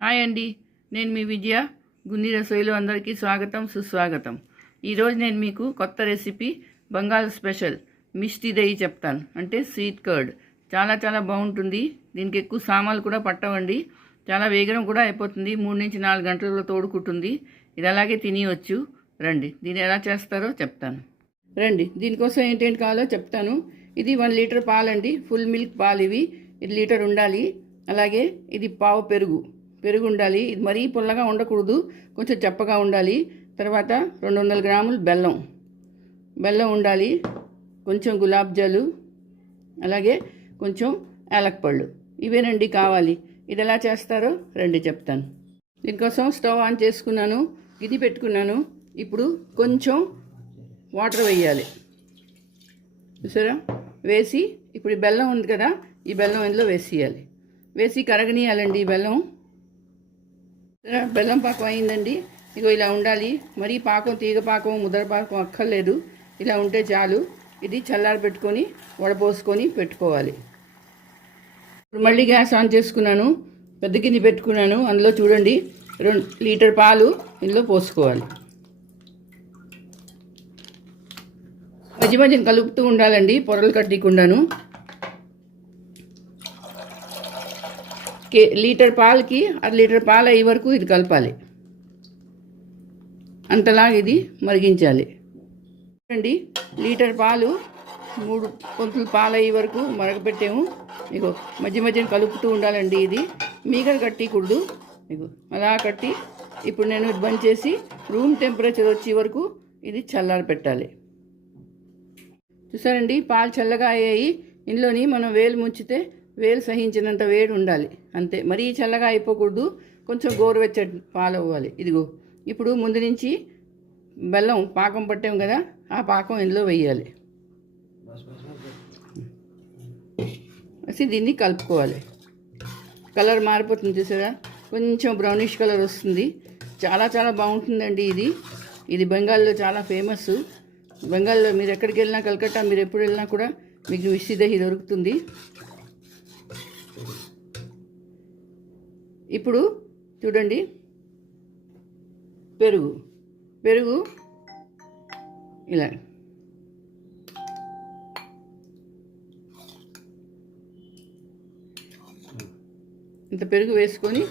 Hi అండి, నేను మీ విజయ. గున్ని రసోయిలో అందరికీ స్వాగతం సుస్వాగతం. ఈరోజు నేను మీకు కొత్త రెసిపీ బంగాల్ స్పెషల్ మిష్టి దహి చెప్తాను. అంటే స్వీట్ కర్డ్. చాలా చాలా బాగుంటుంది. దీనికి ఎక్కువ సామాన్లు కూడా పట్టవండి. చాలా వేగం కూడా అయిపోతుంది. 3 నుంచి 4 గంటలలో తోడుకుంటుంది. ఇది అలాగే తినవచ్చు. రండి, దీన్ని ఎలా చేస్తారో చెప్తాను. రండి, దీనికోసం ఏంటేంటి కావాలో చెప్తాను. ఇది 1 లీటర్ పాలండి. ఫుల్ మిల్క్ పాలు ఇవి. ఇది లీటర్ ఉండాలి. అలాగే ఇది పావు పెరుగు ఉండాలి. ఇది మరీ పుల్లగా ఉండకూడదు, కొంచెం చప్పగా ఉండాలి. తర్వాత 200 గ్రాములు బెల్లం ఉండాలి. కొంచెం గులాబ్ జాలు, అలాగే కొంచెం యాలక్పళ్ళు. ఇవేనండి కావాలి. ఇది ఎలా చేస్తారో రండి చెప్తాను. దీనికోసం స్టవ్ ఆన్ చేసుకున్నాను, గిది పెట్టుకున్నాను. ఇప్పుడు కొంచెం వాటర్ వేయాలి. చూసారా? వేసి ఇప్పుడు ఈ బెల్లం ఉంది కదా, ఈ బెల్లం ఇందులో వేసేయాలి. వేసి కరగనీయాలండి. ఈ బెల్లం పాకం అయిందండి. ఇగో ఇలా ఉండాలి. మరీ పాకం తీగ పాకం ముద్ర పాకం అక్కర్లేదు. ఇలా ఉంటే చాలు. ఇది చల్లారి పెట్టుకొని వడపోసుకొని పెట్టుకోవాలి. ఇప్పుడు మళ్ళీ గ్యాస్ ఆన్ చేసుకున్నాను. పెద్ద గిన్నె పెట్టుకున్నాను. అందులో చూడండి 2 లీటర్ పాలు ఇందులో పోసుకోవాలి. మధ్య మధ్య కలుపుతూ ఉండాలండి, పొరలు కట్టకుండాను. లీటర్ పాలకి 1/2 లీటర్ పాలు అయ్యే వరకు ఇది కలపాలి. అంతలాగా ఇది మరిగించాలి. చూడండి, లీటర్ పాలు 3 పొంతులు పాలు అయ్యే వరకు మరగపెట్టాము. మీకు మధ్య మధ్యన కలుపుతూ ఉండాలండి. ఇది మీగడ కట్టకూడదు. మీకు అలా కట్టి ఇప్పుడు నేను ఇది బంద్ చేసి రూమ్ టెంపరేచర్ వచ్చే వరకు ఇది చల్లారి పెట్టాలి. చూసారండి, పాలు చల్లగా అయ్యాయి. ఇందులోని మనం వేలు ముంచితే వేలు సహించినంత వేడి ఉండాలి. అంతే, మరీ చల్లగా అయిపోకూడదు. కొంచెం గోరువెచ్చటి పాలు అవ్వాలి. ఇదిగో ఇప్పుడు ముందు నుంచి బెల్లం పాకం పట్టాం కదా, ఆ పాకం ఇందులో వేయాలి. వేసి దీన్ని కలుపుకోవాలి. కలర్ మారిపోతుంది చూసారా? కొంచెం బ్రౌనిష్ కలర్ వస్తుంది. చాలా చాలా బాగుంటుందండి. ఇది బెంగాల్లో చాలా ఫేమస్. బెంగాల్లో మీరు ఎక్కడికి వెళ్ళినా, కలకత్తా మీరు ఎప్పుడు వెళ్ళినా కూడా మీకు మిష్టి దహి దొరుకుతుంది. ఇప్పుడు చూడండి, పెరుగు ఇలా ఇంత పెరుగు వేసుకొని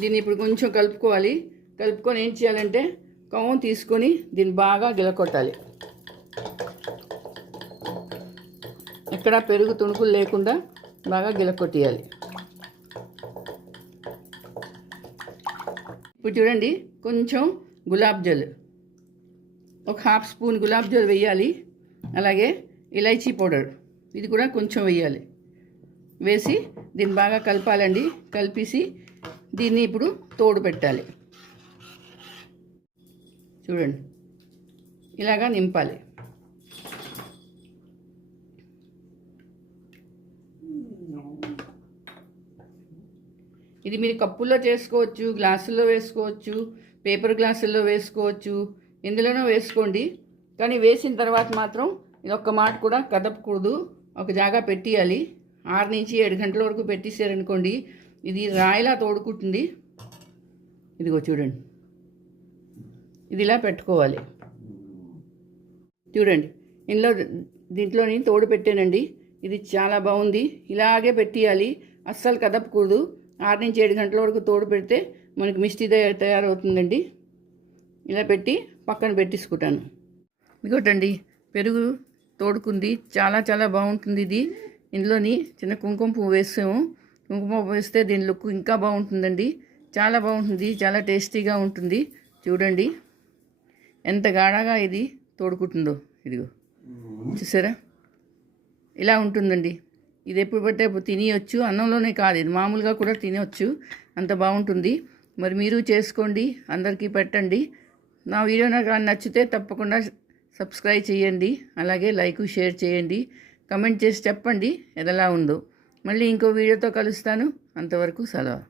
దీన్ని ఇప్పుడు కొంచెం కలుపుకోవాలి. కలుపుకొని ఏం చేయాలంటే కవం తీసుకొని దీన్ని బాగా గిలకొట్టాలి. ఎక్కడ పెరుగు తుణుకులు లేకుండా బాగా గిలకొట్టేయాలి. ఇప్పుడు చూడండి, కొంచెం గులాబ్ జల్, ఒక 1/2 స్పూన్ గులాబ్ జల్ వేయాలి. అలాగే ఇలైచీ పౌడర్, ఇది కూడా కొంచెం వేయాలి. వేసి దీన్ని బాగా కలపాలండి. కలిపేసి దీన్ని ఇప్పుడు తోడు పెట్టాలి. చూడండి, ఇలాగా నింపాలి. ఇది మీరు కప్పుల్లో చేసుకోవచ్చు, గ్లాసుల్లో వేసుకోవచ్చు, పేపర్ గ్లాసుల్లో వేసుకోవచ్చు, ఎందులోనో వేసుకోండి. కానీ వేసిన తర్వాత మాత్రం ఇది ఒక్క మాట కూడా కదపకూడదు. ఒక జాగా పెట్టేయాలి. 6 నుంచి 7 గంటల వరకు పెట్టేసారనుకోండి, ఇది రాయిలా తోడుకుంటుంది. ఇదిగో చూడండి, ఇది ఇలా పెట్టుకోవాలి. చూడండి, దీంట్లోని తోడు పెట్టానండి. ఇది చాలా బాగుంది. ఇలాగే పెట్టేయాలి, అస్సలు కదపకూడదు. 6 నుంచి 7 గంటల వరకు తోడు పెడితే మనకి మిష్టి తయారవుతుందండి. ఇలా పెట్టి పక్కన పెట్టేసుకుంటాను. ఇంకోటండి, పెరుగు తోడుకుంది, చాలా చాలా బాగుంటుంది. ఇందులోని చిన్న కుంకుమ పువ్వు వేసాము. కుంకుమ పువ్వు వేస్తే దీని లుక్ ఇంకా బాగుంటుందండి. చాలా బాగుంటుంది, చాలా టేస్టీగా ఉంటుంది. చూడండి ఎంత గాఢగా ఇది తోడుకుంటుందో. ఇదిగో చూసారా? ఇలా ఉంటుందండి. ఇది ఎప్పుడు పడితే అప్పుడు తినవచ్చు. అన్నంలోనే కాదు, ఇది మామూలుగా కూడా తినవచ్చు. అంత బాగుంటుంది. మరి మీరు చేసుకోండి, అందరికీ పెట్టండి. నా వీడియో నాకు నచ్చితే తప్పకుండా సబ్స్క్రైబ్ చేయండి. అలాగే లైక్ షేర్ చేయండి. కమెంట్ చేసి చెప్పండి ఎలా ఉందో. మళ్ళీ ఇంకో వీడియోతో కలుస్తాను. అంతవరకు సెలవు.